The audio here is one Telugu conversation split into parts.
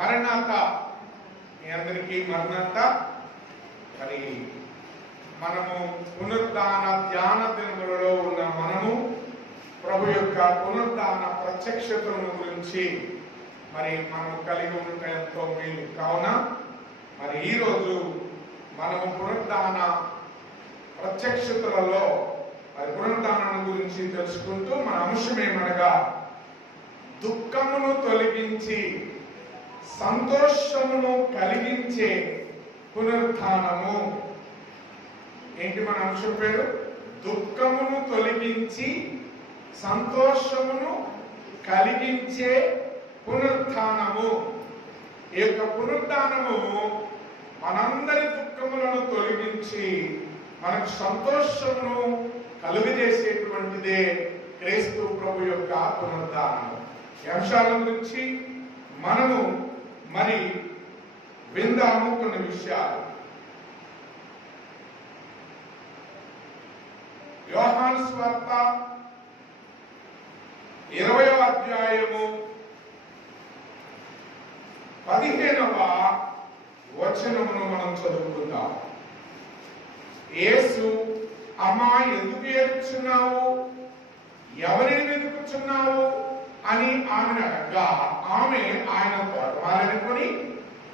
మరణాత. మీ అందరికీ మరణాత. మరి మనము పునరుద్ధాన ధ్యాన దినములలో ఉన్న మనము ప్రభు యొక్క పునరుద్ధాన ప్రత్యక్షతను గురించి మరి మనం కలిగి ఉండటం ఎంతో మేలు. కావున మరి ఈరోజు మనము పునరుద్ధాన ప్రత్యక్షతలలో మరి పునరుద్ధానం గురించి తెలుసుకుంటూ మన అంశం ఏమనగా దుఃఖమును తొలగించి సంతోషమును కలిగించే పునరుత్నము ఏంటి మన అంశం పేరు? దుఃఖమును తొలగించి సంతోషమును కలిగించే పునరుత్నము ఈ యొక్క పునరుత్నము మనందరి దుఃఖములను తొలగించి మనకు సంతోషమును కలుగజేసేటువంటిదే క్రీస్తు ప్రభు యొక్క పునరుద్ధానము ఈ అంశాల గురించి మనము మరి విందాము కొన్ని విషయాలు. యోహాను స్వార్త ఇరవై అధ్యాయము పదిహేనవ వచనమును మనం చదువుకుందాం. యేసు అమ్మా ఎందుకు ఏడుచున్నావు? ఎవరిని వెతుకుచున్నావు? అని ఆమెను అనగా ఆమె ఆయన తోటమాలనుకొని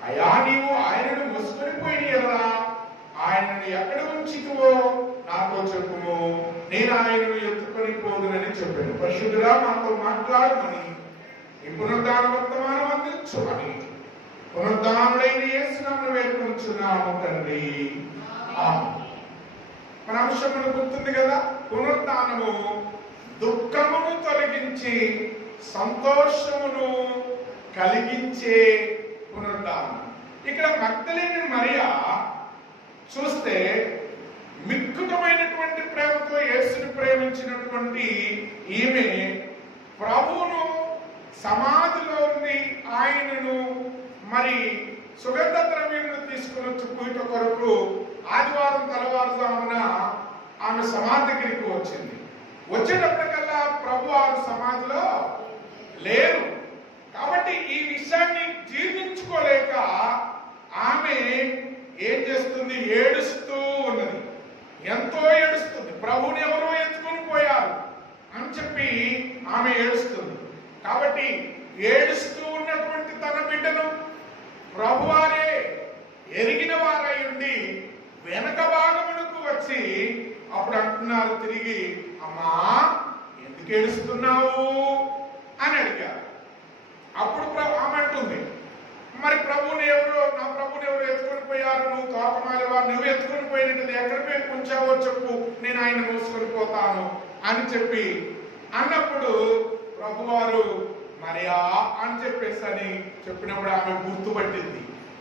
అయా నీవు ఆయనను మోసుకొని పోయి ఎవరా? ఆయనను ఎక్కడ ఉంచితువో నాతో చెప్పుము. నేను ఆయనను ఎత్తుకొని పోదునని చెప్పాను. పరిశుద్ధుడా మాతో మాట్లాడమని. ఈ పునరుద్ధాన వర్తమానం అందించమని. పునరుద్ధానుడైన యేసునామను వేడుకొంచున్నాము తండ్రి. మన అంశం మనకు గుర్తుంది కదా? పునరుద్ధానము దుఃఖమును తొలగించి సంతోషమును కలిగించే పునరుద్ధారణ ఇక్కడ మగ్ధలేని మరియా చూస్తే మిక్కుటమైనటువంటి ప్రేమతో యేసుని ప్రేమించినటువంటి ఈమె ప్రభువును సమాధిలో ఉండి ఆయనను మరి సుగంధ ద్రవ్యమును తీసుకుని చుట్టూట కొరకు ఆదివారం తెల్లవారుజామున ఆమె సమాధి దగ్గరికి వచ్చింది. వచ్చేటప్పటికల్లా ప్రభు ఆమె సమాధిలో లేరు. కాబట్టి ఈ విషయాన్ని జీర్ణించుకోలేక ఆమె ఏం చేస్తుంది? ఏడుస్తూ ఉన్నది. ఎంతో ఏడుస్తుంది. ప్రభుని ఎవరో ఎత్తుకొని పోయారు అని చెప్పి ఆమె ఏడుస్తుంది. కాబట్టి ఏడుస్తూ ఉన్నటువంటి తన బిడ్డను ప్రభువారే ఎరిగిన వారై ఉండి వెనక భాగమునకు వచ్చి అప్పుడు అంటున్నారు తిరిగి అమ్మా ఎందుకు ఏడుస్తున్నావు? అని అడిగారు. అప్పుడు ఆమె అంటుంది మరి ప్రభుని ఎవరు? నా ప్రభుని ఎవరు ఎత్తుకొని పోయారు? నువ్వు తోటమాలివా? నువ్వు ఎత్తుకొని పోయినట్టు ఎక్కడ పోయి ఉంచావో చెప్పు. నేను ఆయన మోసుకొని పోతాను అని చెప్పి అన్నప్పుడు ప్రభువారు మరియా అని చెప్పేసి అని చెప్పినప్పుడు ఆమె గుర్తుపట్టింది.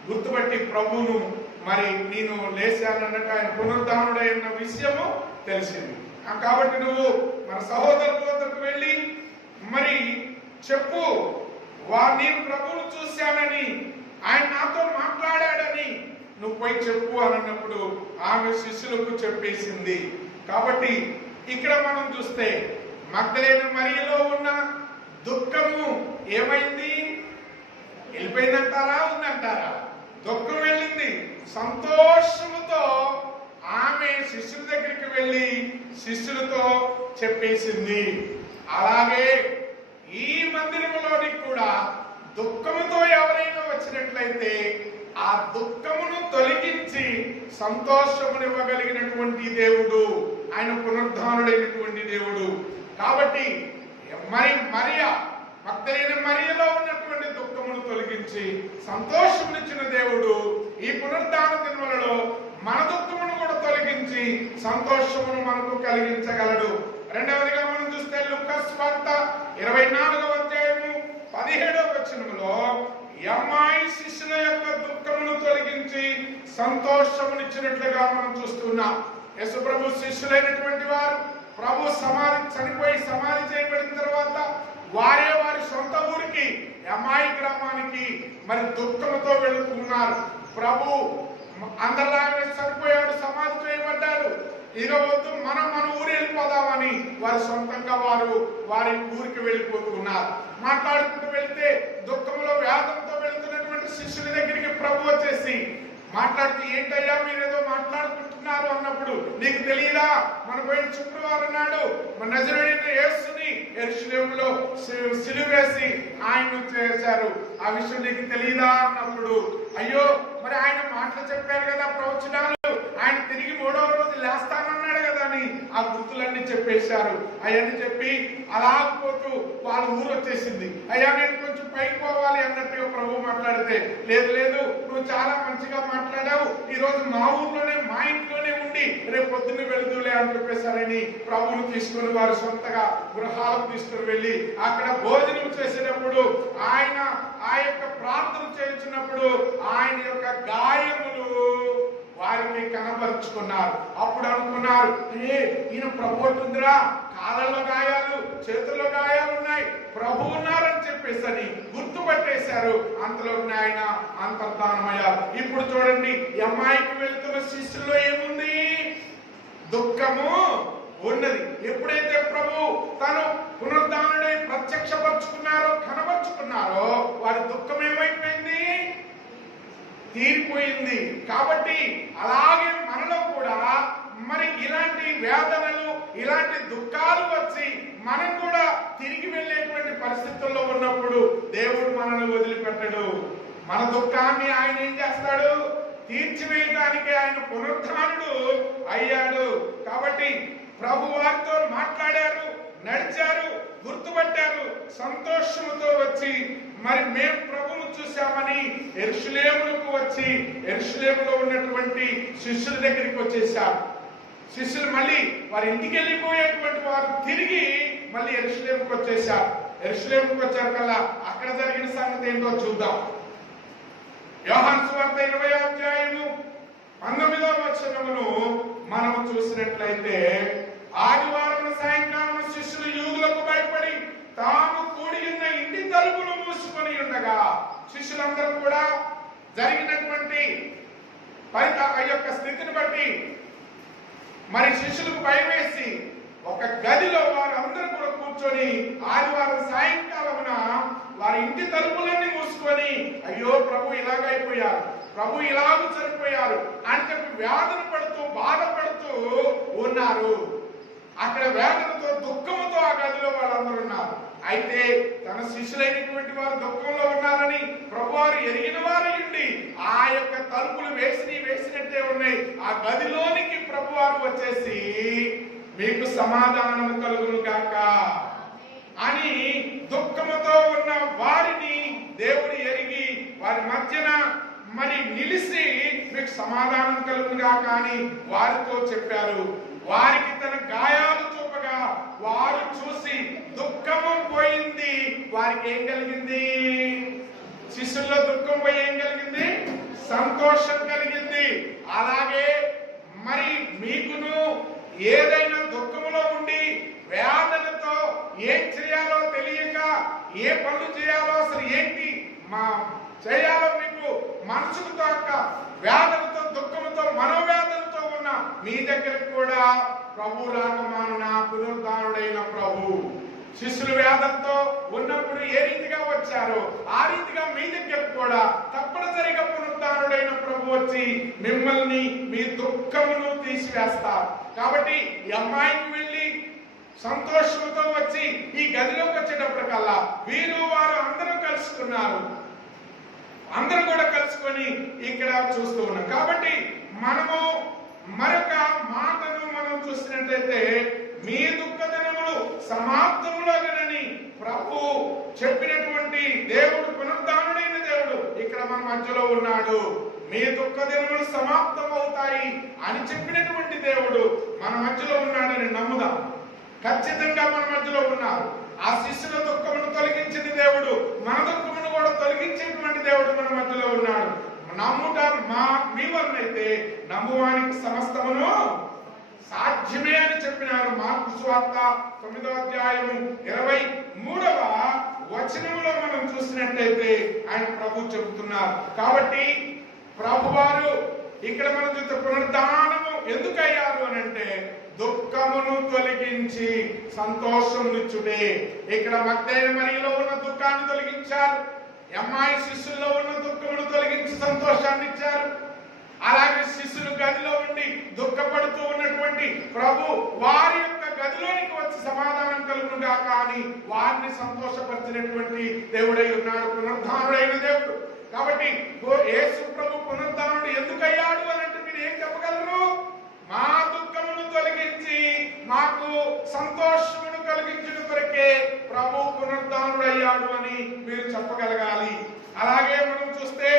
గుర్తుపట్టి ప్రభువును మరి నేను లేచానన్నట్టు ఆయన పునరుద్ధానుడైన విషయము తెలిసింది. కాబట్టి నువ్వు మన సహోదరుల వద్దకు వెళ్ళి మరి చెప్పు వా నేను ప్రభువును చూశానని ఆయన నాతో మాట్లాడాడని నువ్వు పోయి చెప్పు అని అన్నప్పుడు ఆమె శిష్యులకు చెప్పేసింది. కాబట్టి ఇక్కడ మనం చూస్తే మగ్ధలేని మరియలో ఉన్న దుఃఖము ఏమైంది? వెళ్ళిపోయిందంటారా? ఉందంటారా? దుఃఖం వెళ్ళింది. సంతోషముతో ఆమె శిష్యుల దగ్గరికి వెళ్ళి శిష్యులతో చెప్పేసింది. అలాగే ఈ మందిరంలోనికి కూడా దుఃఖముతో ఎవరైనా వచ్చినట్లయితే ఆ దుఃఖమును తొలగించి సంతోషమునివ్వగలిగినటువంటి దేవుడు ఆయన పునరుద్ధానుడైనటువంటి దేవుడు. కాబట్టి మరి మరియా భక్తైన మరియలో ఉన్నటువంటి దుఃఖమును తొలగించి సంతోషమునిచ్చిన దేవుడు ఈ పునరుద్ధాన దినములలో మన దుఃఖమును కూడా తొలగించి సంతోషమును మనకు కలిగించగలడు. రెండవదిగా మనం చూస్తే లుకస్ వార్త ఇరవై నాలుగవ అధ్యాయము పదిహేడవ వచనంలో అమ్మాయి శిష్యుల యొక్క దుఃఖమును తొలగించి సంతోషమునిచ్చినట్లుగా మనం చూస్తున్నాం. యశుప్రభు శిష్యులైనటువంటి వారు ప్రభు సమాధి చనిపోయి సమాధి చేయబడిన తర్వాత వారే వారి సొంత ఊరికి అమ్మాయి గ్రామానికి మరి దుఃఖంతో వెళుతున్నారు ప్రభు అందరిలాగానే చనిపోయాడు సమాధి చేయబడ్డాడు. ఇక వద్దు మనం మన ఊరు వెళ్ళిపోదామని వారి సొంతంగా వారు వారి ఊరికి వెళ్ళిపోతున్నారు మాట్లాడుకుంటూ వెళ్తే దుఃఖంలో వ్యాధంతో వెళుతున్నటువంటి మాట్లాడితే ఏంటయ్యా మీరు ఏదో మాట్లాడుకుంటున్నారు అన్నప్పుడు నీకు తెలియదా మన పోయిన శుక్రవారం నాడు మన నజరైన యేసుని ఎరుషులేములో సిలువేసి ఆయన చేశారు. ఆ విషయం నీకు తెలియదా అన్నప్పుడు అయ్యో మరి ఆయన మాటలు చెప్పారు కదా ప్రవచనాలు. ఆయన తిరిగి మూడవ రోజు లేస్తానన్నాడు కదా అని ఆ గుర్తులన్నీ చెప్పేశారు. అవన్నీ చెప్పి అలా పోతూ వాళ్ళ ఊరు వచ్చేసింది. అయ్యా నేను కొంచెం పైకి పోవాలి అన్నట్టుగా ప్రభు మాట్లాడితే లేదు లేదు నువ్వు చాలా మంచిగా మాట్లాడావు. ఈ రోజు మా ఊర్లోనే మా ఇంట్లోనే ఉండి రేపు పొద్దున్న వెళుతూలే అని చెప్పేశారని ప్రభుని తీసుకుని వారు సొంతగా గృహాలకు తీసుకుని వెళ్ళి అక్కడ భోజనం చేసేటప్పుడు ఆయన ఆ యొక్క ప్రార్థన చేయించినప్పుడు ఆయన యొక్క గాయములు వారికి కనపరుచుకున్నారు అప్పుడు అనుకున్నారు ఏ ఈయన ప్రభు ఉందిరా కాళ్ళలో గాయాలు చేతుల్లో గాయాలు ఉన్నాయి. ప్రభు ఉన్నారని చెప్పేసి అని గుర్తుపట్టేశారు అంతలోకి ఆయన అంతర్ధానమయ్యారు. ఇప్పుడు చూడండి అమ్మాయికి వెళ్తున్న శిష్యుల్లో ఏముంది? దుఃఖము ఉన్నది. ఎప్పుడైతే ప్రభు తను పునరుద్ధానుడై ప్రత్యక్షపరుచుకున్నారో కనపరుచుకున్నారో వారి దుఃఖం ఏమైపోయింది? తీరిపోయింది. కాబట్టి అలాగే మనలో కూడా మరి ఇలాంటి వేదనలు ఇలాంటి దుఃఖాలు వచ్చి మనం కూడా తిరిగి వెళ్ళేటువంటి పరిస్థితుల్లో ఉన్నప్పుడు దేవుడు మనల్ని వదిలిపెట్టడు. మన దుఃఖాన్ని ఆయన ఏం చేస్తాడు? తీర్చివేయడానికి ఆయన పునరుద్ధానుడు అయ్యాడు. కాబట్టి ప్రభు వారితో మాట్లాడారు నడిచారు గుర్తుపట్టారు సంతోషముతో వచ్చి మరి మేము ప్రభువు చూశామని ఎరుషులేములకు వచ్చి ఎరుషులేములో ఉన్నటువంటి శిష్యుల దగ్గరికి వచ్చేసారు శిష్యులు మళ్ళీ వారి ఇంటికి వెళ్ళిపోయేటువంటి వారు తిరిగి మళ్ళీ ఎరుషులేముకు వచ్చేసారు ఎరుషులేముకు వచ్చారు కల్లా అక్కడ జరిగిన సంగతి ఏంటో చూద్దాం. యోహాన్ సువార్త ఇరవై అధ్యాయము పంతొమ్మిదవ వచనమును మనము చూసినట్లయితే ఆదివారం సాయంకాలం శిష్యులు యూదులకు భయపడి తాము కూడి ఉన్న ఇంటి తలుపులు మూసుకొని ఉండగా శిష్యులందరూ కూడా జరిగినటువంటి పరిత ఆ యొక్క స్థితిని బట్టి మరి శిష్యులకు భయం వేసి ఒక గదిలో వారందరూ కూడా కూర్చొని ఆదివారం సాయంకాలమున వారి ఇంటి తలుపులన్నీ మూసుకొని అయ్యో ప్రభు ఇలాగైపోయారు ప్రభు ఇలాగ చనిపోయారు. అని చెప్పి వేదన పడుతూ బాధపడుతూ ఉన్నారు. అక్కడ వేదనతో దుఃఖముతో ఆ గదిలో వాళ్ళందరూ ఉన్నారు. అయితే తన శిష్యులైనటువంటి వారు దుఃఖంలో ఉన్నారని ప్రభు వారు ఎరిగిన వారు ఉండి ఆ యొక్క తలుపులు వేసి వేసినట్టే ఉన్నాయి. ఆ గదిలోనికి ప్రభు వారు వచ్చేసి మీకు సమాధానం కలుగును గాక అని దుఃఖముతో ఉన్న వారిని దేవుడు ఎరిగి వారి మధ్యన మరి నిలిచి మీకు సమాధానం కలుగునుగా కానీ వారితో చెప్పారు. వారికి తన గాయాలు వారు చూసి దుఃఖము పోయింది. వారికి ఏం కలిగింది? శిష్యుల్లో దుఃఖం పోయి ఏం కలిగింది? సంతోషం కలిగింది. అలాగే మరి మీకును ఏదైనా దుఃఖములో ఉండి వేదనతో ఏం చేయాలో తెలియక ఏ పనులు చేయాలో అసలు ఏంటి? మా చేయాలో మీకు మనసుకు తోక వేదనతో దుఃఖంతో మనోవేదనతో ఉన్న మీ దగ్గర కూడా ప్రభు నా పునరుద్ధానుడైన ప్రభు. శిష్యులు వేదంతో ఉన్నప్పుడు ఏ రీతిగా వచ్చారో ఆ రీతిగా మీ దగ్గర కూడా తప్పనిసరిగా పునరుద్ధానుడైన ప్రభు వచ్చి మిమ్మల్ని మీ దుఃఖమును తీసివేస్తారు. కాబట్టి ఈ అమ్మాయికి వెళ్ళి సంతోషంతో వచ్చి ఈ గదిలోకి వచ్చేటప్పటికల్లా వీరు వారు అందరూ కలుసుకున్నారు. అందరూ కూడా కలుసుకొని ఇక్కడ చూస్తూ ఉన్నాం. కాబట్టి మనము మరొక మాటను మనం చూసినట్లయితే మీ దుఃఖ దినములు సమాప్తములగనని ప్రభు చెప్పినటువంటి దేవుడు పునరుద్ధానుడైన దేవుడు ఇక్కడ మన మధ్యలో ఉన్నాడు. మీ దుఃఖ దినములు సమాప్తం అవుతాయి అని చెప్పినటువంటి దేవుడు మన మధ్యలో ఉన్నాడని నమ్ముదాం. ఖచ్చితంగా మన మధ్యలో ఉన్నారు. ఆ శిష్యుల దుఃఖమును తొలగించిన దేవుడు మన దుఃఖమును కూడా తొలగించేటువంటి దేవుడు మన మధ్యలో ఉన్నాడు. నమ్ముట మా మీ వలనైతే నమ్మువానికి సమస్తమును సాధ్యమే అని చెప్పినారు మార్పు స్వార్త తొమ్మిదవ అధ్యాయము ఇరవై మూడవ వచనములో మనం చూసినట్లయితే ఆయన ప్రభు చెబుతున్నారు. కాబట్టి ప్రభువారు ఇక్కడ మనం చూస్తే పునర్ధానము ఎందుకు అయ్యారు అని అంటే దుఃఖమును తొలగించి సంతోషమునిచ్చుడే ఇక్కడ మగ్ధైన మరియలో ఉన్న దుఃఖాన్ని తొలగించారు. అమ్మాయి శిష్యుల్లో ఉన్న దుఃఖమును తొలగించి సంతోషాన్ని ఇచ్చారు. అలాగే శిష్యులు గదిలో ఉండి దుఃఖపడుతూ ఉన్నటువంటి ప్రభు వారి యొక్క గదిలోనికి వచ్చి సమాధానం కలుగుండా కానీ వారిని సంతోషపరిచినటువంటి దేవుడై ఉన్నాడు పునర్ధానుడైన దేవుడు. కాబట్టి యేసు ప్రభు పునరుద్ధానుడు ఎందుకయ్యాడు అని అంటే మీరు ఏం చెప్పగలరు? మా దుఃఖమును తొలగించి మాకు సంతోషమును కలిగించిన కొరకే ప్రభు పునరుద్ధానుడయ్యాడు అని మీరు చెప్పగలగాలి. అలాగే మనం చూస్తే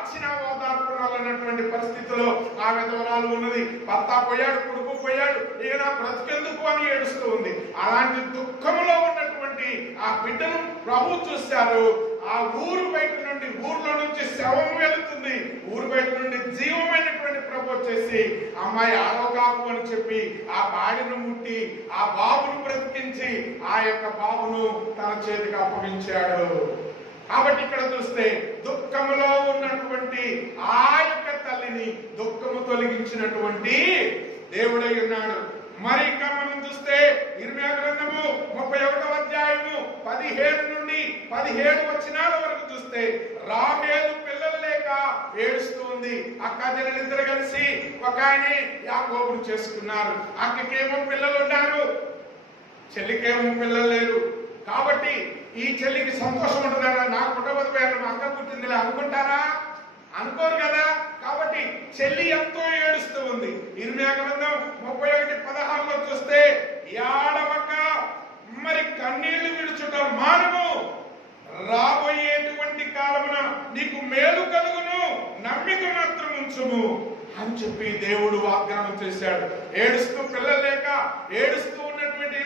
ఎవరు ఓదార్చిన పరిస్థితిలో ఆ విధవరాలు ఉన్నది. భర్త పోయాడు కొడుకు పోయాడు ఇక నా బ్రతికెందుకు అని ఏడుస్తూ ఉంది. అలాంటి దుఃఖంలో ఉన్నటువంటి ఆ బిడ్డను ప్రభు చూశారు. ఆ ఊరు బయట నుండి ఊర్లో నుంచి శవం వెళుతుంది. ఊరు బయట నుండి జీవమైనటువంటి ప్రభు వచ్చేసి అమ్మాయి ఆరోగాకు అని చెప్పి ఆ బాడిను ముట్టి ఆ బాబును బ్రతికించి ఆ యొక్క బాబును తన చేతికి అప్పగించాడు. కాబట్టి ఇక్కడ చూస్తే దుఃఖములో ఉన్నటువంటి ఆ యొక్క తల్లిని దుఃఖము తొలగించినటువంటి దేవుడై ఉన్నాడు. మరి ఇంకా మనం చూస్తే ఇర్మియా గ్రంథము ముప్పై ఒకటవ అధ్యాయము పదిహేడు నుండి పదిహేడు వచ్చినాల వరకు చూస్తే రాహేలు పిల్లలు లేక ఏడుస్తుంది అక్క చెల్లెలిద్దరు కలిసి ఒక ఆయన యాకోబును చేసుకున్నారు. అక్కకేమో పిల్లలు ఉన్నారు. చెల్లికేమో పిల్లలు లేరు. కాబట్టి ఈ చెల్లికి సంతోషం ఉంటుందా నా కుటుంబపోయాను మా అక్క పుట్టిందిలే అనుకుంటారా? అనుకోరు కదా? కాబట్టి చెల్లి ఎంతో ఏడుస్తూ ఉంది. ఇర్మియా గ్రంథం ముప్పై ఒకటి పదహారులో చూస్తే ఏడవక మరి కన్నీళ్ళు విడుచుట మానము. రాబోయేటువంటి కాలమున నీకు మేలు కలుగును నమ్మిక మాత్రం ఉంచుము. అని చెప్పి దేవుడు వాగ్దానం చేశాడు. ఏడుస్తూ పిల్లలేక ఏడుస్తూ ఉన్నటువంటి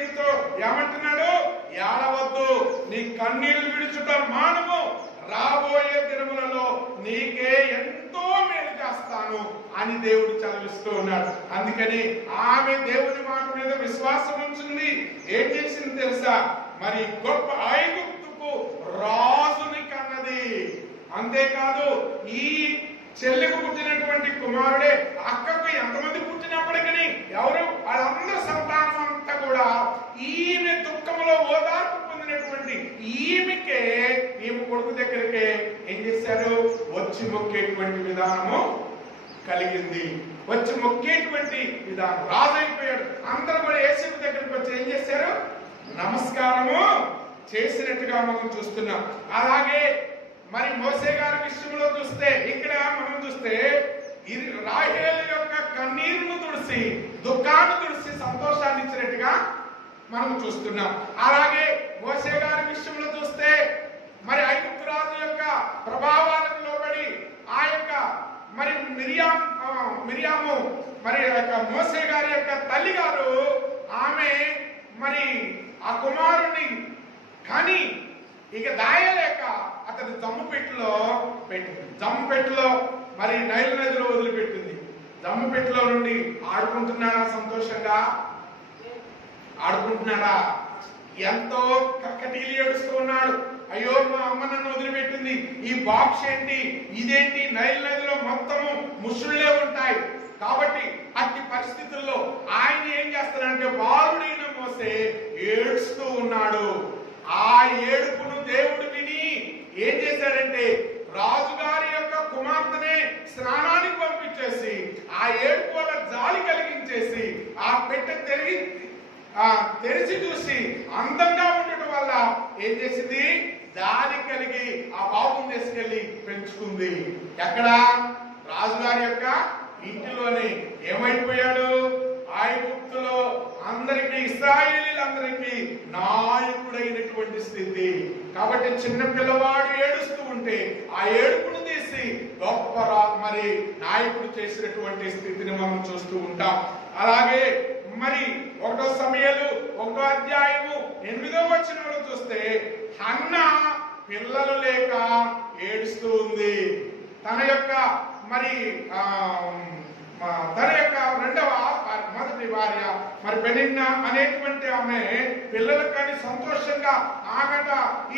ఏమంటున్నాడు? ఏడవద్దు నీ కన్నీళ్ళు విడుచుట మానము. రాబోయే దినములలో నీకే ఎంతో మేలు చేస్తాను అని దేవుడు చదివిస్తూ ఉన్నాడు. అందుకని ఆమె దేవుని మాట మీద విశ్వాసం ఉంచింది. ఏం చేసింది తెలుసా? మరి గొప్ప ఐగుప్తుకు రాజుని కన్నది. అంతేకాదు ఈ చెల్లికి పుట్టినటువంటి కుమారుడే అక్కకు ఎంతమంది పుట్టినప్పటికీ ఎవరు? వాళ్ళందరి సంతానం అంతా కూడా ఈమె దుఃఖములో ఓదార్పు పొందినటువంటి ఈమెకే ఈమె కొడుకు దగ్గరికే ఏం చేశారు? వచ్చి మొక్కేటువంటి విధానము కలిగింది. వచ్చి మొక్కేటువంటి విధానం రాజు అయిపోయాడు అందరూ కూడా ఏసీపీ దగ్గరికి వచ్చి ఏం చేశారు? నమస్కారము చేసినట్టుగా మనం చూస్తున్నాం. అలాగే మరి మోసే గారి విషయంలో చూస్తే ఇక్కడ మనం చూస్తే ఇది రాహేలు యొక్క కన్నీరును తుడిసి దుఃఖాన్ని తుడిసి సంతోషాన్ని ఇచ్చినట్టుగా మనం చూస్తున్నాం. అలాగే మోసే గారి విషయంలో చూస్తే మరి ఐగుప్తు యొక్క ప్రభావాలకు లోబడి ఆ యొక్క మరి మిరియాం మిరియాము మరి ఆ యొక్క మోసే గారి యొక్క తల్లి గారు ఆమె మరి ఆ కుమారుని కానీ ఇక దాయలేక అతని జమ్ముపెట్టులో పెట్టింది జమ్ముపెట్టులో మరి నైలు నదిలో వదిలిపెట్టింది. జమ్ముపెట్టులో నుండి ఆడుకుంటున్నాడా సంతోషంగా? ఆడుకుంటున్నాడా? ఎంతో కక్కటీలు ఏడుస్తూ ఉన్నాడు. అయ్యో మా అమ్మ నన్ను వదిలిపెట్టింది. ఈ బాక్స్ ఏంటి? ఇదేంటి? నైల్ నదిలో మొత్తము ముసుళ్ళే ఉంటాయి. కాబట్టి అట్టి పరిస్థితుల్లో ఆయన ఏం చేస్తాడంటే బాలుడైన మోసే ఏడుస్తూ ఉన్నాడు. ఆ ఏడుపును దేవుడు ఏం చేశారంటే రాజుగారి యొక్క కుమార్తెనే స్నానానికి పంపించేసి ఆ ఏడుపు వల్ల జాలి కలిగించేసి ఆ పెట్టె తెరిగి ఆ తెరిచి చూసి అందంగా ఉండటం వల్ల ఏం చేసింది? దారి కలిగి ఆ బాబుని తీసుకెళ్ళి పెంచుకుంది. ఎక్కడ? రాజుగారి యొక్క ఇంటిలోనే. ఏమైపోయాడు? ఐగుప్తులో అందరికీ ఇస్రాయేలీలందరికీ స్థితి కాబట్టి చిన్న పిల్లవాడు ఏడుస్తూ ఉంటే ఆ ఏడుపును తీసి గొప్ప మరి నాయకుడు చేసినటువంటి స్థితిని మనం చూస్తూ ఉంటాం. అలాగే మరి ఒకటో సమయాలు ఒకటో అధ్యాయము ఎనిమిదో వచ్చిన చూస్తే అన్న పిల్లలు లేక ఏడుస్తూ ఉంది. తన యొక్క మరి ఆ, తన యొక్క రెండవ మొదట భార్య. మరి పెనిన్న అనేటువంటి ఆమె పిల్లలకు కానీ సంతోషంగా ఆమెట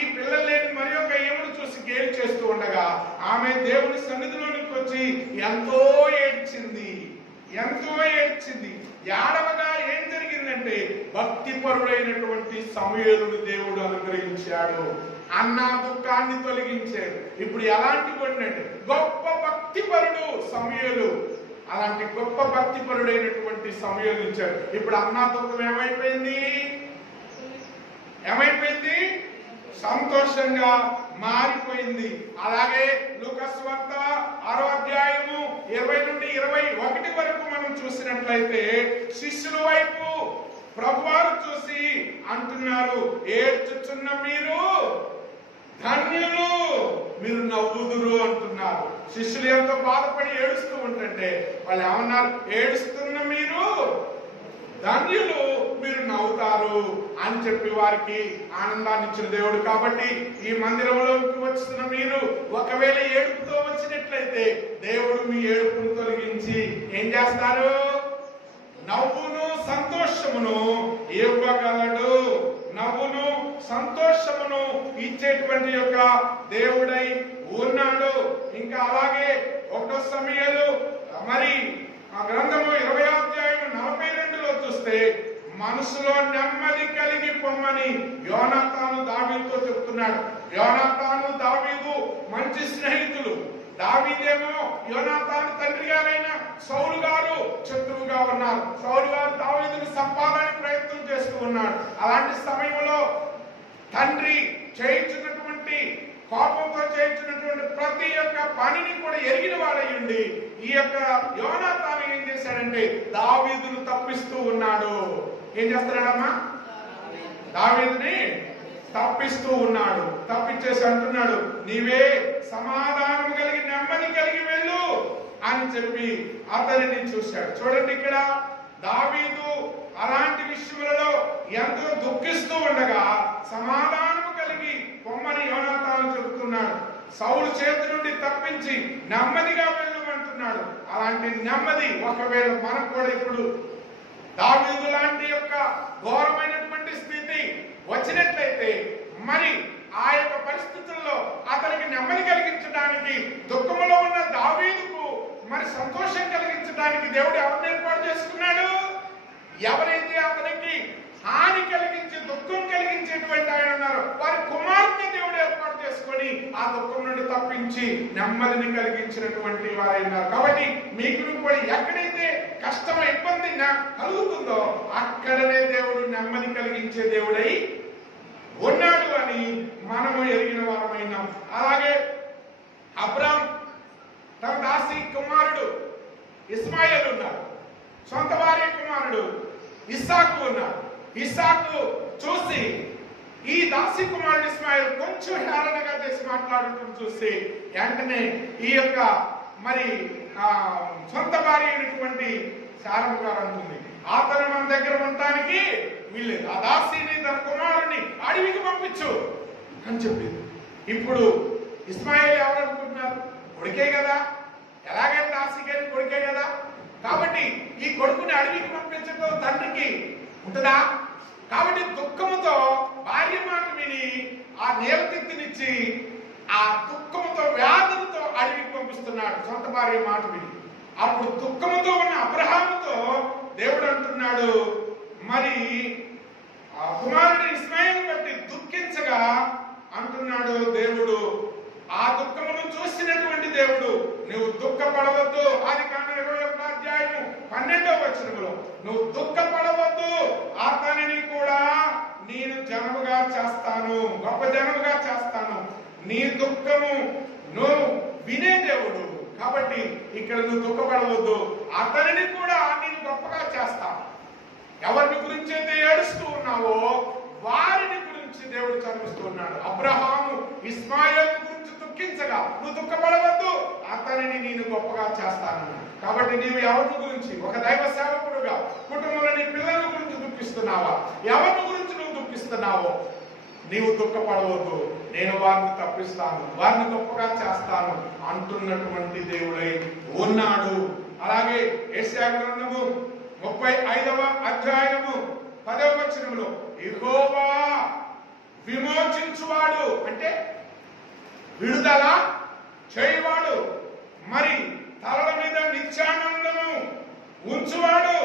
ఈ పిల్లలు లేని మరి ఒక ఏముడు చూసి గేలు చేస్తూ ఉండగా ఆమె దేవుని సన్నిధిలోనికి వచ్చి ఎంతో ఏడ్చింది. ఎంతో ఏడ్చింది. ఏడవగా ఏం జరిగిందంటే భక్తి పరుడైనటువంటి సమయలను దేవుడు అనుగ్రహించాడు. అన్న దుఃఖాన్ని తొలగించాడు. ఇప్పుడు ఎలాంటి కొండండి గొప్ప భక్తిపరుడు సమయలు. అలాంటి గొప్ప భక్తి పరుడైనటువంటి ఇచ్చాడు. ఇప్పుడు అన్నా దుఃఖం ఏమైపోయింది? ఏమైపోయింది? సంతోషంగా మారిపోయింది. అలాగే లూకస్ ఆరో అధ్యాయము ఇరవై నుండి ఇరవై ఒకటి వరకు మనం చూసినట్లయితే శిష్యుల వైపు ప్రభువారు చూసి అంటున్నారు ఏడ్చుచున్న మీరు ధన్యులు మీరు నవ్వుదురు అంటున్నారు. శిష్యులు ఎంతో బాధపడి ఏడుస్తూ ఉంటుంటే వాళ్ళు ఏమన్నారు? ఏడుస్తున్న మీరు ధన్యులు మీరు నవ్వుతారు అని చెప్పి వారికి ఆనందాన్ని ఇచ్చిన దేవుడు. కాబట్టి ఈ మందిరంలోకి వస్తున్న మీరు ఒకవేళ ఏడుపుతో వచ్చినట్లయితే దేవుడు మీ ఏడుపును తొలగించి ఏం చేస్తారు? నవ్వును సంతోషమును ఇవ్వగలడు. సంతోషమును ఇచ్చేటువంటి యొక్క దేవుడై ఉన్నాడు. ఇంకా అలాగే ఒకటో సమయాలు మరి ఆ గ్రంథము ఇరవై అధ్యాయం నలభై రెండులో చూస్తే మనసులో నెమ్మది కలిగి పొమ్మని యోనాతాను దావీతో చెప్తున్నాడు. యోనాతాను దావీదు మంచి స్నేహితులు. దావీదేమో యోనాతాను తండ్రి గారైన సౌలు గారు శత్రువుగా ఉన్నారు. సౌలు గారు దావీదుని సంపాదనకి ప్రయత్నం చేస్తూ ఉన్నాడు. అలాంటి సమయంలో తండ్రి చేయించినటువంటి కోపంతో చేయించినటువంటి ప్రతి ఒక్క పనిని కూడా ఎరిగిన వాడయ్యండి ఈ యొక్క యోనాతాను ఏం చేశాడంటే దావీదును తప్పిస్తూ ఉన్నాడు. ఏం చేస్తున్నాడమ్మా? దావీదుని తప్పిస్తూ ఉన్నాడు. తప్పించేసి అంటున్నాడు నీవే సమాధానం కలిగి నెమ్మది కలిగి వెళ్ళు అని చెప్పి అతనిని చూశాడు. చూడండి ఇక్కడ దావీదు అలాంటి విషయములలో ఎంతో దుఃఖిస్తూ ఉండగా సమాధానం కలిగి పొమ్మని యోనాతాను చెబుతున్నాడు. సౌలు చేతి నుండి తప్పించి నెమ్మదిగా వెళ్ళమంటున్నాడు. అలాంటి నెమ్మది ఒకవేళ మనకు కూడా ఇప్పుడు దావీదు లాంటి యొక్క ఘోరమైనటువంటి స్థితి వచ్చినట్లయితే మరి ఆ యొక్క పరిస్థితుల్లో అతనికి నెమ్మది కలిగించడానికి దుఃఖములో ఉన్న దావీదు మరి సంతోషం కలిగించడానికి దేవుడు ఎవరిని ఏర్పాటు చేసుకున్నాడు? ఎవరైతే అతనికి హాని కలిగించి దుఃఖం కలిగించేటువంటి ఆయన ఉన్నారు వారి కుమార్తె దేవుడు ఏర్పాటు చేసుకొని ఆ దుఃఖం నుండి తప్పించి నెమ్మదిని కలిగించినటువంటి వారైనారు కాబట్టి మీకు కూడా ఎక్కడైతే కష్టం ఇబ్బంది కలుగుతుందో అక్కడనే దేవుడు నెమ్మది కలిగించే దేవుడై ఉన్నాడు అని మనము ఎరిగిన వారమైనాం అలాగే అబ్రాహ్మ తన దాసి కుమారుడు ఇస్మాయిల్ ఉన్నాడు సొంత భార్య కుమారుడు ఇస్సాకు ఉన్నాడు ఇస్సాకు చూసి ఈ దాసి కుమారుడు ఇస్మాయిల్ కొంచెం హేళనగా చేసి మాట్లాడటం చూసి వెంటనే ఈ యొక్క మరి ఆ, సొంత భార్య అయినటువంటి శారమ్మ గారు అంటుంది అతను మన దగ్గర ఉండటానికి వీళ్ళేది ఆ దాసిని తన కుమారుడిని అడవికి పంపించు అని చెప్పింది. ఇప్పుడు ఇస్మాయిల్ ఎవరు అనుకుంటున్నారు? కొడుకే కదా. ఎలాగైనా దాసి కొడుకే కదా? కాబట్టి ఈ కొడుకుని అడవికి పంపించడం తండ్రికి ఉంటుందా? కాబట్టి దుఃఖముతో భార్య మాట విని ఆ నేలతిత్తినిచ్చి ఆ దుఃఖముతో వ్యాధులతో అడవికి పంపిస్తున్నాడు సొంత భార్య మాట విని. అప్పుడు దుఃఖముతో ఉన్న అబ్రహాముతో దేవుడు అంటున్నాడు మరి ఆ కుమారుడు ఇస్మాయిల్ బట్టి దుఃఖించగా అంటున్నాడు దేవుడు. ఆ దుఃఖమును చూసినటువంటి దేవుడు నువ్వు దుఃఖపడవద్దు. ఆది కాండం ఇరవై ఒకటో అధ్యాయము పన్నెండవ వచనములో నువ్వు దుఃఖపడవద్దు అతనిని కూడా నేను జనముగా చేస్తాను గొప్ప జనముగా చేస్తాను. నీ దుఃఖము నువ్వు వినే దేవుడు. కాబట్టి ఇక్కడ నువ్వు దుఃఖపడవద్దు అతనిని కూడా నేను గొప్పగా చేస్తాను ఎవరిని గురించి అయితే ఏడుస్తూ ఉన్నావో వారిని గురించి దేవుడు చదివిస్తూ ఉన్నాడు. అబ్రహాము ఇస్మాయిల్ గురించి దుఃఖించగా నువ్వు దుఃఖపడవద్దు అతనిని నేను గొప్పగా చేస్తాను. కాబట్టి నీవు ఎవరి గురించి ఒక దైవ సేవకుడుగా కుటుంబంలోని పిల్లల గురించి దుఃఖిస్తున్నావా? ఎవరి గురించి నువ్వు దుఃఖిస్తున్నావో? నీవు దుఃఖపడవద్దు నేను వారిని తప్పిస్తాను వారిని గొప్పగా చేస్తాను అంటున్నటువంటి దేవుడై ఉన్నాడు. అలాగే ఏషియా గ్రంథము ముప్పై ఐదవ అధ్యాయము పదవ వచనంలో ఇహోవా విమోచించువాడు. అంటే విడుదల చేయవాడు. మరి తలల మీద నిత్యానందము ఉంచువాడు.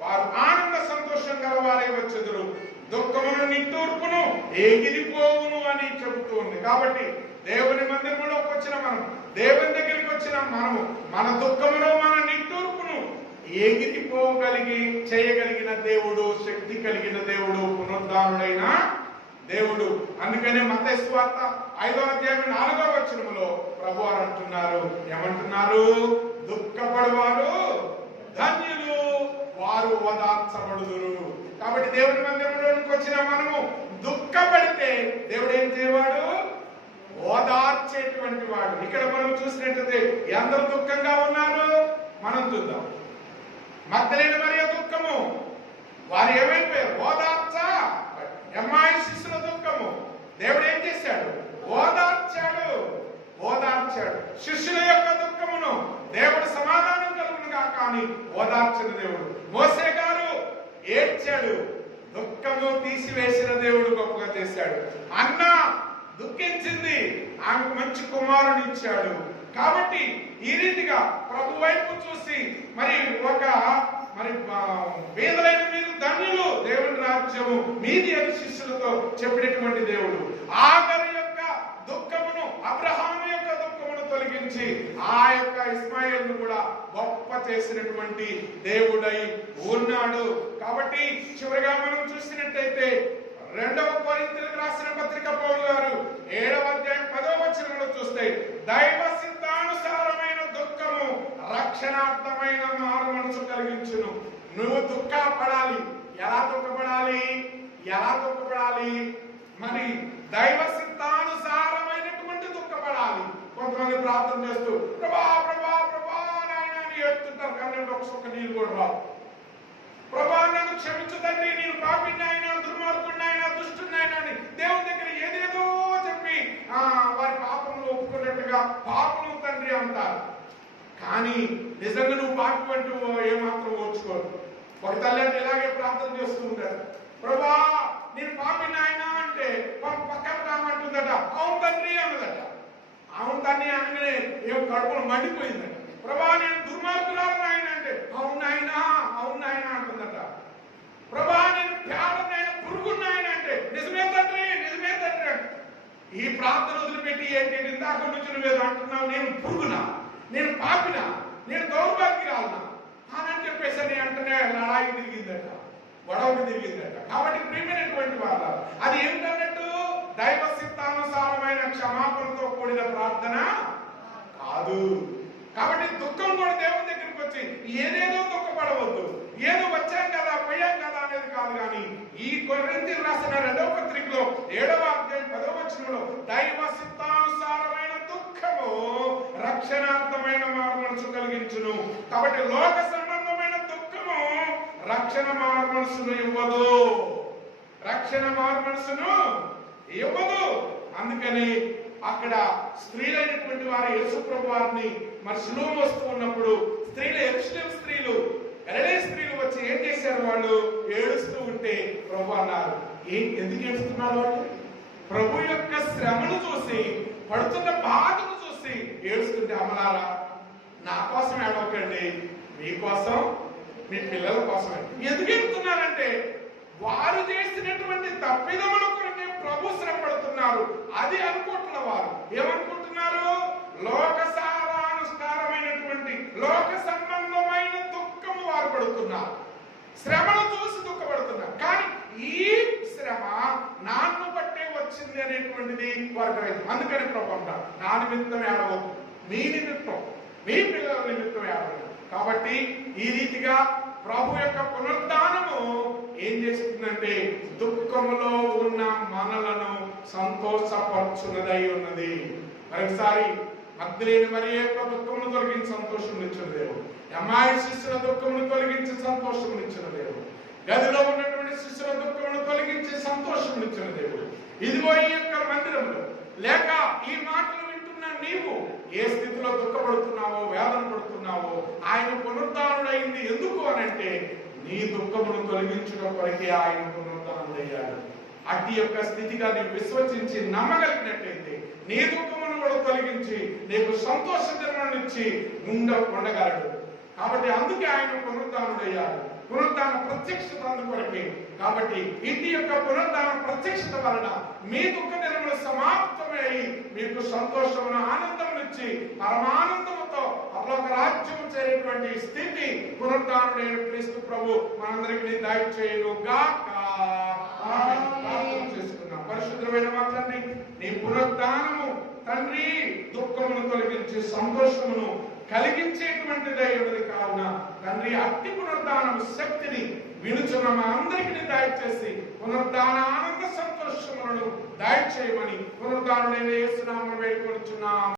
వారు ఆనంద సంతోషం గలవారే వచ్చెదరు. దుఃఖమును నిట్టూర్పును ఎగిరిపోవును అని చెబుతూ ఉంది. కాబట్టి దేవుని మందిరంలోకి వచ్చిన మనం దేవుని దగ్గరికి వచ్చిన మనము మన దుఃఖమును మన నిట్టూర్పును ఎగిరిపోగలిగి చేయగలిగిన దేవుడు శక్తి కలిగిన దేవుడు పునరుద్ధారుడైన దేవుడు. అందుకనే మత స్వార్త ఐదో అధ్యాయం నాలుగో వచనములో ప్రభు వారు అంటున్నారు. ఏమంటున్నారు? దుఃఖపడవారు ధన్యులు వారు ఓదార్చబడుదురు. కాబట్టి దేవుని మందిరంలోనికి వచ్చిన మనము దుఃఖపడితే దేవుడు ఏం చేయవాడు? ఓదార్చేటువంటి వాడు. ఇక్కడ మనం చూసినట్టయితే ఎందరు దుఃఖంగా ఉన్నారు. మనం చూద్దాం. మత్తలేని మరియు దుఃఖము. వారు ఏమైపోయారు ఓదార్చ ఎంఐ శిష్యుల దుఃఖము దేవుడు ఏం చేశాడు? ఓదార్చాడు. ఓదార్చాడు. శిష్యుల యొక్క దుఃఖమును దేవుడు సమాధానం కలుగునుగా కానీ ఓదార్చిన దేవుడు. మోసే గారు ఏడ్చాడు. దుఃఖము తీసివేసిన దేవుడు గొప్పగా చేశాడు. అన్న దుఃఖించింది. ఆమెకు మంచి కుమారుని ఇచ్చాడు. కాబట్టి ఈ రీతిగా ప్రభు వైపు చూసి మరి ఒక మరి ఆ, పేదలైన మీరు ధన్యులు. దేవుని రాజ్యము మీది అని శిష్యులతో చెప్పినటువంటి దేవుడు. ఆఖరి యొక్క దుఃఖమును అబ్రహాము యొక్క దుఃఖమును తొలగించి ఆ యొక్క ఇస్మాయిల్ను కూడా గొప్ప చేసినటువంటి దేవుడై ఉన్నాడు. కాబట్టి చివరిగా మనం చూసినట్టయితే రెండవ కోరింతలకు రాసిన పత్రిక పౌలు గారు ఏడవ అధ్యాయం పదవ వచనంలో చూస్తే దైవ సిద్ధానుసారమైన దుఃఖము రక్షణార్థమైన మారు మనసు కలిగించును నువ్వు దుఃఖపడాలి. ఎలా దుఃఖపడాలి? ఎలా దుఃఖపడాలి? మరి దైవ సిద్ధానుసారమైనటువంటి దుఃఖపడాలి. కొంతమంది ప్రార్థన చేస్తూ ప్రభా ప్రభా ప్రభా నాయన అని ఏడుతుంటారు. కానీ ఒక సుఖ నీళ్ళు కూడా రావు. ప్రభా నన్ను క్షమించు తండ్రి నేను పాపిని ఆయన దుర్మార్గుడిని ఆయన దుష్టుని ఆయన అని దేవుని దగ్గర ఏదేదో చెప్పి ఆ వారి పాపంలో ఒప్పుకున్నట్టుగా పాపము తండ్రి అంటారు. కానీ నిజంగా నువ్వు పాపం అంటూ ఏమాత్రం ఓర్చుకోరు ఒక తల్లి ఇలాగే ప్రార్థన చేస్తూ ఉంటారు. ప్రభా నేను పాపిని ఆయన అంటే పక్కన రామంటుందట అవును తండ్రి అన్నదట. అవును తండ్రి అనగానే ఏం కడుపులు మండిపోయిందట. ప్రభా నేను దుర్మార్గురాలు ఆయన అంటే అవును నాయన అవును నాయన అంటుందట. ప్రభా నేను పేదనైన పురుగున్నాయన అంటే నిజమే తండ్రి నిజమే తండ్రి అంటే. ఈ ప్రార్థన వదిలిపెట్టి ఏంటి? ఇందాక నుంచి నువ్వు అంటున్నావు నేను పురుగునా? నేను పాపిన నేను దౌర్భాగ్యరాలనా అని చెప్పేసి అని అంటనే లడాయి తిరిగిందట గొడవకు తిరిగిందట. కాబట్టి ప్రియమైనటువంటి వాళ్ళ అది ఏంటన్నట్టు దైవ సిద్ధానుసారమైన క్షమాపణతో కూడిన ప్రార్థన కాదు. కాబట్టి దుఃఖం కూడా దేవుని దగ్గరికి వచ్చి ఏదేదో దుఃఖపడవద్దు. ఏదో వచ్చాం కదా పోయాం కదా అనేది కాదు కానీ ఈ కొరింథీ రాసిన రెండవ పత్రికలో ఏడవ అధ్యాయం పదవ వచనంలో దైవ సిద్ధానుసారమైన దుఃఖము రక్షణార్థమైన మారు మనసు కలిగించును. కాబట్టి లోక సంబంధమైన దుఃఖము రక్షణ మార్మనసును ఇవ్వదు. రక్షణ మార్మనసును ఇవ్వదు. అందుకని అక్కడ స్త్రీలైనటువంటి వారు యేసుప్రభు వారిని మరి సులువు వస్తూ ఉన్నప్పుడు స్త్రీలు ఎరుసలేం స్త్రీలు ఎరలే స్త్రీలు వచ్చి ఏం చేశారు వాళ్ళు? ఏడుస్తూ ఉంటే ప్రభు అన్నారు. ఏం ఎందుకు ఏడుస్తున్నారు వాళ్ళు? ప్రభు యొక్క శ్రమను చూసి పడుతున్న బాధను చూసి ఏడుస్తుంటే అమలారా నా కోసం ఏడవకండి. మీకోసం మీ పిల్లల కోసం ఎందుకు ఎడుతున్నారంటే వారు చేసినటువంటి తప్పిదముల కొరకే ప్రభు శ్రమపడుతున్నారు. అది అనుకుంటున్న వారు. ఏమనుకుంటున్నారు? లోక సారానుసారమైనటువంటి లోక సంబంధమైన దుఃఖము వారు పడుతున్నారు. శ్రమను చూసి దుఃఖపడుతున్నారు కానీ ఈ శ్రమ నాన్ను బట్టే వచ్చింది అనేటువంటిది వారికి రైతు అందుకని ప్రభు అంటారు నా నిమిత్తం ఏడవద్దు మీ నిమిత్తం మీ పిల్లల నిమిత్తం ఏడవద్దు కాబట్టి ఈ రీతిగా ప్రభు యొక్క పునరుద్ధానము ఏం చేస్తుందంటే దుఃఖంలో ఉన్న మనలను సంతోషపరచున్నదై ఉన్నది. మరొకసారి మగ్ధులేని మరి యొక్క దుఃఖమును తొలగించి సంతోషం ఇచ్చిన దేవుడు. అమ్మాయి శిష్యుల దుఃఖమును తొలగించి సంతోషం ఇచ్చిన దేవుడు. గదిలో ఉన్న శిష్యుల దుఃఖమును తొలగించి సంతోషం ఇచ్చిన దేవుడు. ఇదిగో ఈ యొక్క మందిరంలో లేక ఈ మాటలు వింటున్న నీవు ఏ స్థితిలో దుఃఖపడుతున్నావో వేదన పడుతున్నావో ఆయన పునరుద్ధానుడైంది ఎందుకు అనంటే నీ దుఃఖమును తొలగించడం కొరకే ఆయన పునరుద్ధానుడయ్యాడు. అట్టి యొక్క స్థితిగా నీవు విశ్వసించి నమ్మగలిగినట్లయితే నీ దుఃఖమును కూడా తొలగించి నీకు సంతోష ఇచ్చి ఉండ ఉండగలడు. కాబట్టి అందుకే ఆయన పునరుద్ధానుడయ్యాడు. పునరుద్ధాన ప్రత్యక్షత అందుకొరకే. కాబట్టి ఇంటి యొక్క పునరుద్ధాన ప్రత్యక్షత వలన మీ దుఃఖ దినములు సమాప్తమై మీకు సంతోషమును ఆనందం ఇచ్చి పరమానందముతో పరలోక రాజ్యం చేరేటువంటి స్థితి పునరుద్ధానుడైన క్రీస్తు ప్రభు మనందరికీ దయ చేయను గాక చేసుకున్నాం పరిశుద్ధమైన మా తండ్రి నీ పునరుద్ధానము తండ్రి దుఃఖమును తొలగించి సంతోషమును కలిగించేటువంటిదై ఉన్నది కావున తండ్రి అట్టి పునర్ధానం శక్తిని వినుచున్న మా అందరికీ దయచేసి పునర్ధాన ఆనంద సంతోషములను దయచేయమని పునరుద్ధానుడైన యేసునామను వేడుకొనుచున్నాం.